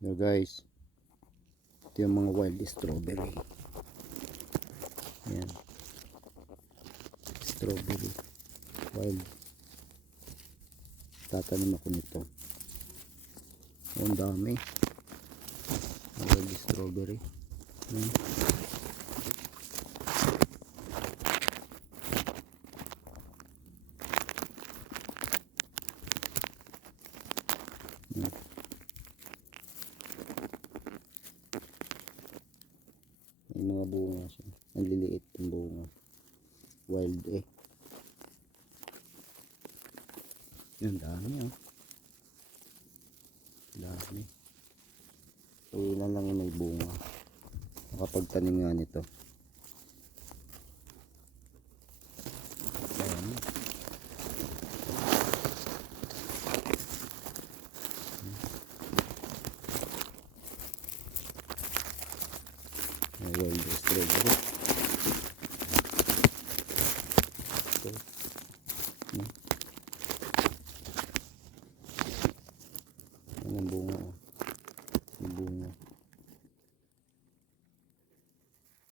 Yo guys, ito yung mga wild strawberry. Ayan, strawberry wild. Tatanim ako nito. Ang dami wild strawberry. Ayan. Ayan. May mga bunga siya. Ang liliit yung bunga. Wild eh. Yan, dami oh. Dami. So, ilan lang yung may bunga. Nakapagtanim nga nito. Ayan. May wild strawberry. Ito. Yan ang bunga oh. Yung bunga.